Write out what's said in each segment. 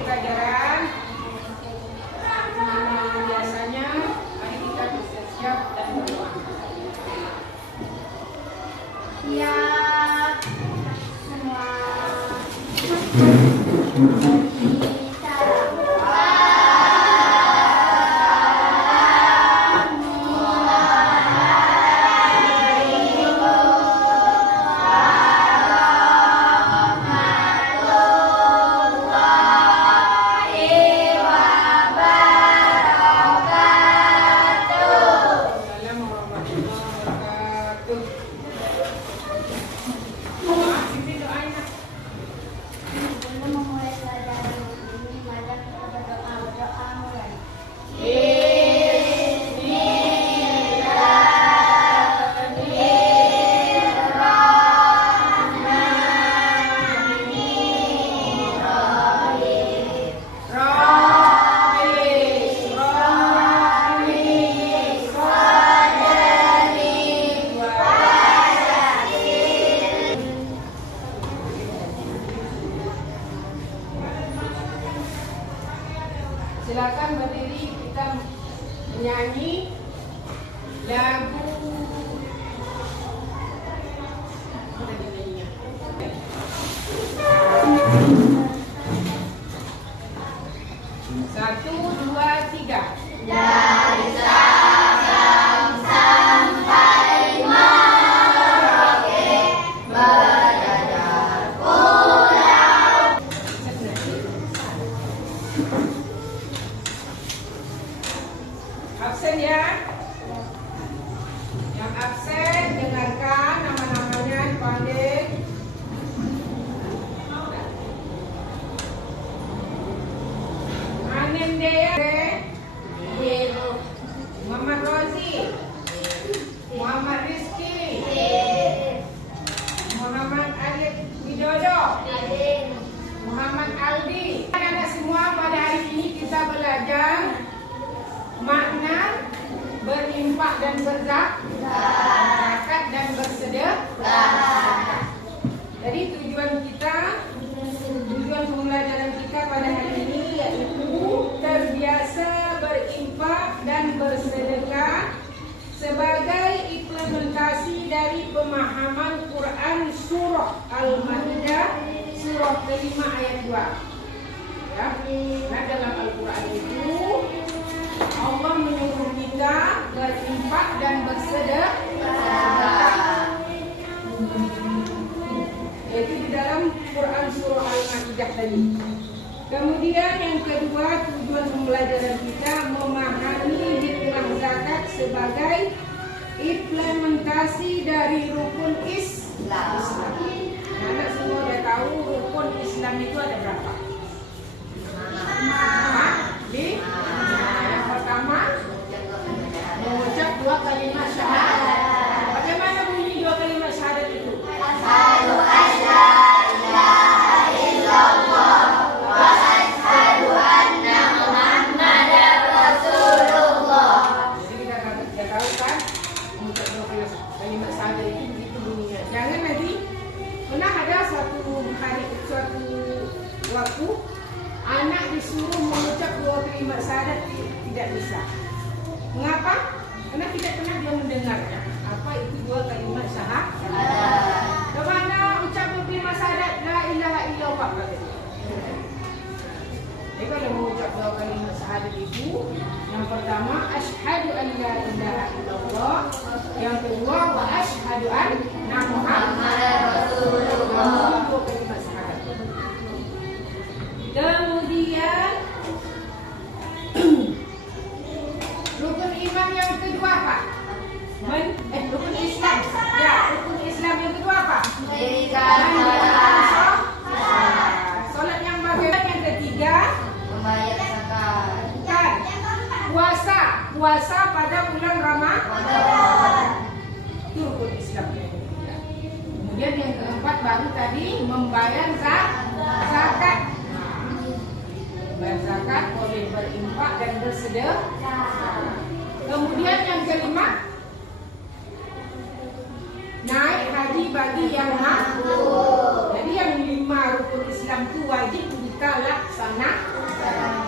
pelajaran. Biasanya mari kita bersiap dan berdoa. Siap semua. Silakan berdiri, kita menyanyi lagu. Satu, dua, tiga. Dari Sabang sampai Merauke, berjajar pulau. Absen ya. Yang absen dengarkan nama-namanya dipanggil. Anem Dea, Muhammad Rozi, Muhammad Rizki, Muhammad Alif Widodo, Muhammad Aldi. Anak semua, pada hari ini kita belajar makna berinfak dan berzakat dan bersedekah. Jadi tujuan pembelajaran kita pada hari ini yaitu terbiasa berinfak dan bersedekah sebagai implementasi dari pemahaman Quran surah Al-Maidah surah kelima ayat 2. Ya, nah dalam Al-Quran itu Allah menyuruh kita berinfak dan bersedekah. Yaitu di dalam Quran surah Al-Maidah tadi. Kemudian yang kedua, tujuan pembelajaran kita memahami hikmah zakat sebagai implementasi dari rukun Islam. Anda semua sudah tahu rukun Islam itu ada berapa? Yang pertama, mengucap 2 kalimat syahadat. Bagaimana bunyi 2 kalimat syahadat itu? Asyhadu alla ilaha illallah wa asyhadu anna Muhammadar Rasulullah. Jadi kita tahu kan, mengucap 2 kalimat syahadat itu begitu bunyinya. Jangan nanti pernah ada suatu waktu anak disuruh mengucap 2 kalimat syahadat tidak bisa. Mengapa? Karena tidak pernah dia mendengarnya. Apa itu 2 kalimat syahadat? Coba anda ucap 2 kalimat syahadat la ilaha illallah. Jadi kalau mengucap 2 kalimat syahadat itu, yang pertama asyhadu an la ilaha illallah, yang kedua wa asyhadu anna Muhammadar Rasulullah. 2 kalimat syahadat. Kemudian rukun iman yang kedua apa? Rukun Islam. Ya, rukun Islam yang kedua apa? Mendirikan salat. Salat yang bagaimana? Yang ketiga, Membayar zakat. bukan. Puasa pada bulan Ramadan. Itu rukun Islam yang ketiga. Kemudian yang keempat baru tadi membayar zakat. Membayar zakat, boleh berinfak dan bersedekah. Kemudian yang kelima, naik haji bagi yang mampu. Jadi yang 5 rukun Islam itu wajib kita pelaksana.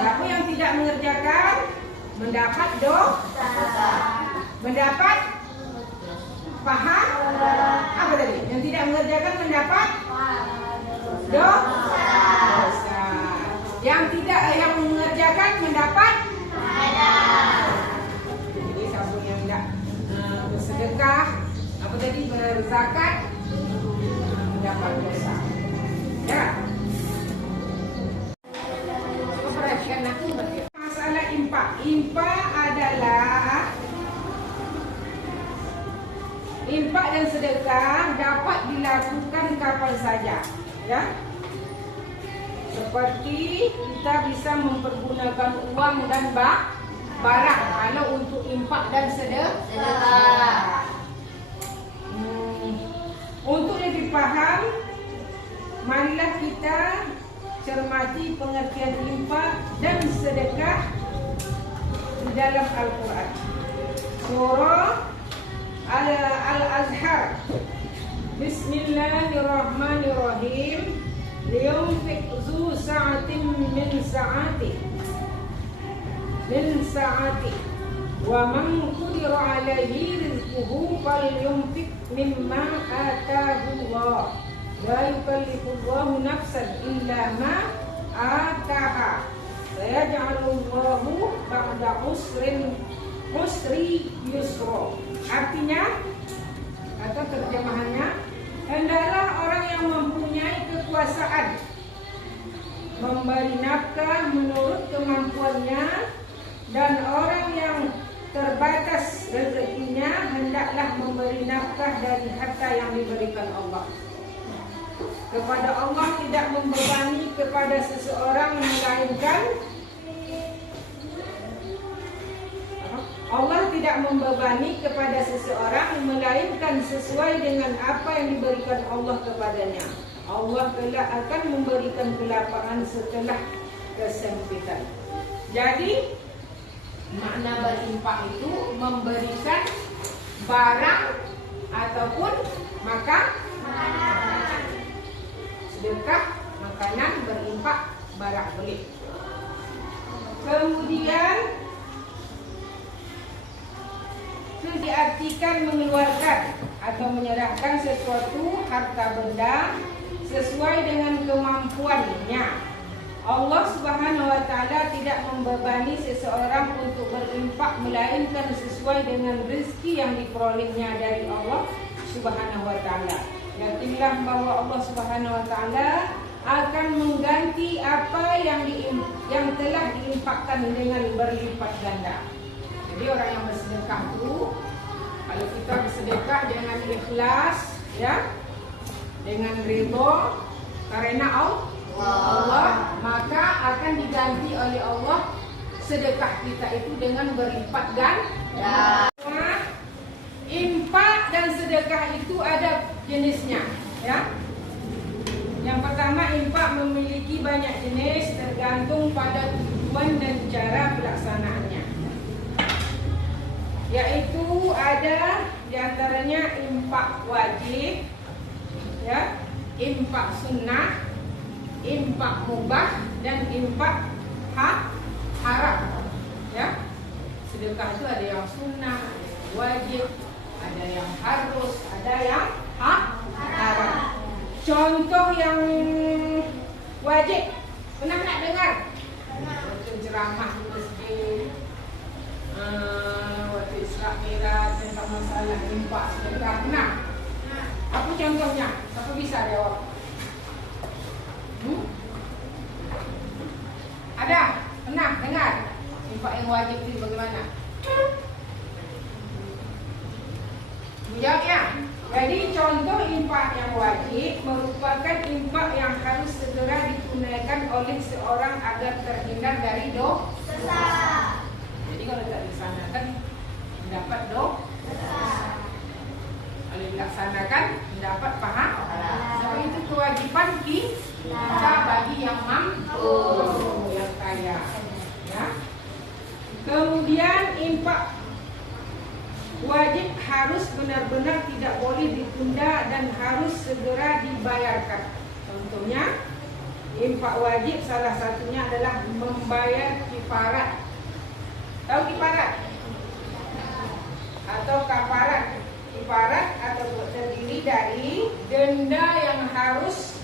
Siapa yang tidak mengerjakan mendapat dosa. Mendapat paha apa tadi? Yang tidak mengerjakan mendapat dosa. Yang mengerjakan mendapat jadi siapa yang tidak bersedekah apa tadi berzakat mendapat dosa. Ya. Perhatikan aku masalah infak. Infak adalah infak dan sedekah dapat dilakukan kapan saja, ya. Seperti kita bisa mempergunakan uang dan barang kalau untuk infak dan sedekah. Untuk lebih paham, marilah kita cermati pengertian infak dan sedekah di dalam Al-Quran. Surah Al-Azhar. Bismillahirrahmanirrahim. Liyunfiq zu sa'atin min sa'ati wa man qudira 'alaihi rizquhu falyunfiq mimma ataahu Allah. La yukallifullahu nafsan illa ma ataaha. Sayaj'alullahu ba'da usri yusra. Artinya atau terjemahannya, hendaklah orang yang mempunyai kekuasaan memberi nafkah menurut kemampuannya, dan orang yang terbatas rezekinya hendaklah memberi nafkah dari harta yang diberikan Allah. Kepada Allah tidak membebani kepada seseorang melainkan Allah tidak membebani kepada seseorang melainkan sesuai dengan apa yang diberikan Allah kepadanya. Allah kelak akan memberikan kelapangan setelah kesempitan. Jadi makna berinfak itu memberikan barang ataupun makanan. Sedekah, makanan, berinfak, barang beli. Kemudian diartikan mengeluarkan atau menyerahkan sesuatu harta benda sesuai dengan kemampuannya. Allah Subhanahu wa taala tidak membebani seseorang untuk berinfak melainkan sesuai dengan rezeki yang diperolehnya dari Allah Subhanahu wa taala. Yakinlah bahwa Allah Subhanahu wa taala akan mengganti apa yang telah diinfakkan dengan berlipat ganda. Jadi orang yang bersedekah itu, kalau kita bersedekah dengan ikhlas, ya, dengan ridho karena Allah, maka akan diganti oleh Allah sedekah kita itu dengan berlipat ganda. Infak dan sedekah itu ada jenisnya, ya. Yang pertama, infak memiliki banyak jenis tergantung pada tujuan dan cara pelaksanaannya. Yaitu ada diantaranya infak wajib, ya, infak sunnah, infak mubah, dan infak haram, ya. Sedekah itu ada yang sunnah, ada yang wajib, ada yang harus, ada yang haram. Contoh yang wajib, pernah tak dengar? Ceramah di masjid, waktu Isra Mi'raj tentang masalah infak sedekah. Nah, apa contohnya? Siapa bisa jawab? Ada? Pernah dengar? Infak yang wajib itu bagaimana? Jawab ya. Jadi contoh infak yang wajib merupakan infak yang harus segera ditunaikan oleh seorang agar terhindar dari dosa. Jadi kalau tidak dilaksanakan mendapat dosa. Kalau dilaksanakan mendapat pahala. Sebab itu kewajiban kita bagi yang mampu, yang kaya. Ya. Kemudian infak wajib harus benar-benar tidak boleh ditunda dan harus segera dibayarkan. Contohnya Infak wajib salah satunya adalah membayar kifarat. Tahu kifarat? Atau kafarat. Kifarat atau terdiri dari denda yang harus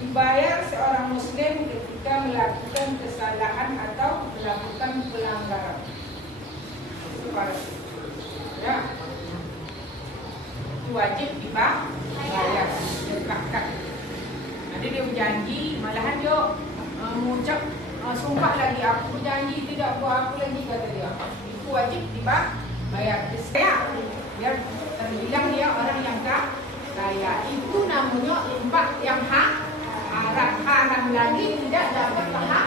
dibayar seorang muslim ketika melakukan kesalahan atau melakukan pelanggaran. Kifarat. Ya. Itu wajib dibayar, dekatkan. Nanti dia berjanji, malahan dia mengucap sumpah lagi, aku berjanji tidak buat apa lagi, kata dia. Itu wajib dibayar. Saya, biar terbilang dia orang yang kaya. Itu namanya infak yang haram lagi, tidak dapat pahala.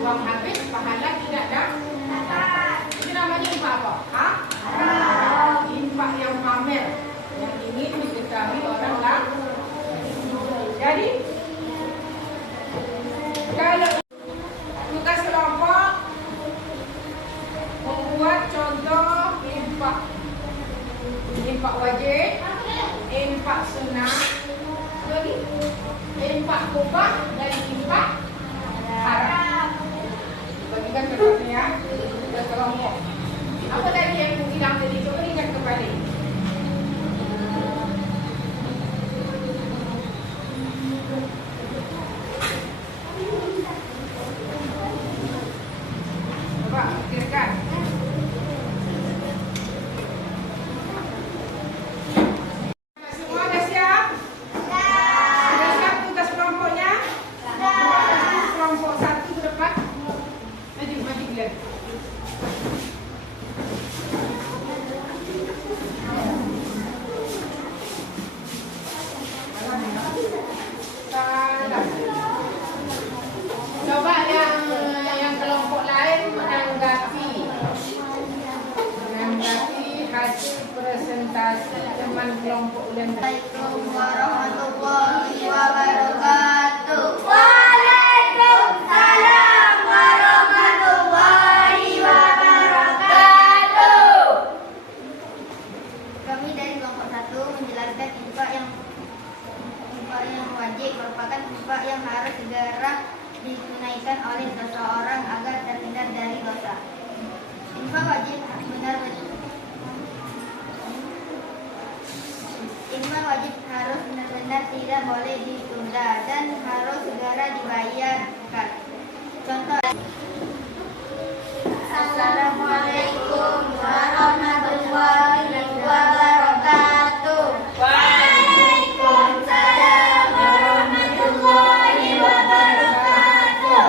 Uang habis, pahala tidak dapat. Itu namanya infak apa? Infak yang pamer, yang ingin diketahui orang lain. Jadi, kalau tugas kelompok membuat contoh infak wajib, infak sunnah, infak mubah dan infak haram. Bagikan kelompoknya ya, tugas kelompok. Apa tadi yang hilang tadi? Coba ingat kembali. Coba pikirkan. Semua dah siap? Sudah siap tugas kelompoknya? Kelompok 1 ke depan. Maju Glenn. Coba yang kelompok lain menanggapi hasil presentasi teman kelompok lain. Assalamualaikum warahmatullahi wabarakatuh. Waalaikumsalam warahmatullahi wabarakatuh. Kami dari kelompok 1 menjelaskan infak yang wajib merupakan infak yang harus segera ditunaikan oleh seseorang agar terhindar dari dosa. Infak wajib harus benar-benar tidak boleh ditunda dan harus segera dibayarkan. Contoh. Assalamualaikum warahmatullahi wabarakatuh. Waalaikumsalam warahmatullahi wabarakatuh.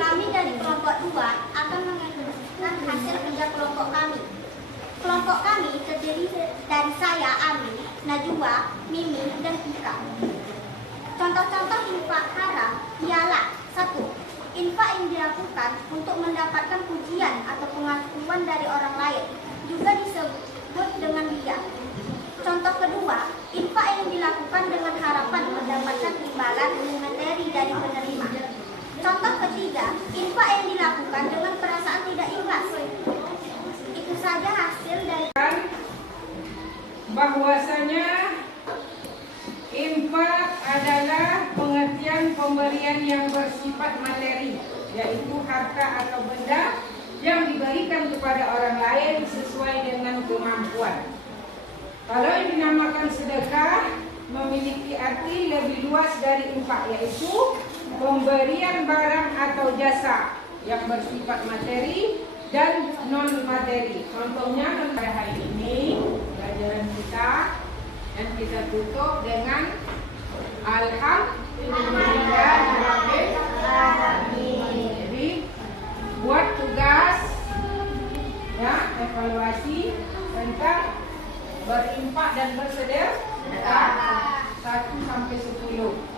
Kami dari kelompok 2 akan mengekspresikan hasil kerja kelompok kami. Kelompok kami terdiri dari saya, Ami, Najwa, Mimi, dan Ika. Contoh-contoh infak haram ialah 1. Infak yang dilakukan untuk mendapatkan pujian atau pengakuan dari orang lain, juga disebut dengan riya. Contoh kedua, infak yang dilakukan dengan harapan mendapatkan imbalan materi dari penerima. Contoh ketiga, infak yang dilakukan dengan perasaan tidak ikhlas. Itu saja hasil dari bahwasanya infak adalah pengertian pemberian yang bersifat materi, yaitu harta atau benda yang diberikan kepada orang lain sesuai dengan kemampuan. Kalau yang dinamakan sedekah memiliki arti lebih luas dari infak, yaitu pemberian barang atau jasa yang bersifat materi dan non materi. Contohnya pada hari ini pelajaran kita, dan kita tutup dengan Alhamdulillahirabbil alamin. Jadi buat tugas ya, evaluasi tentang berinfak dan bersedekah 1 sampai 10.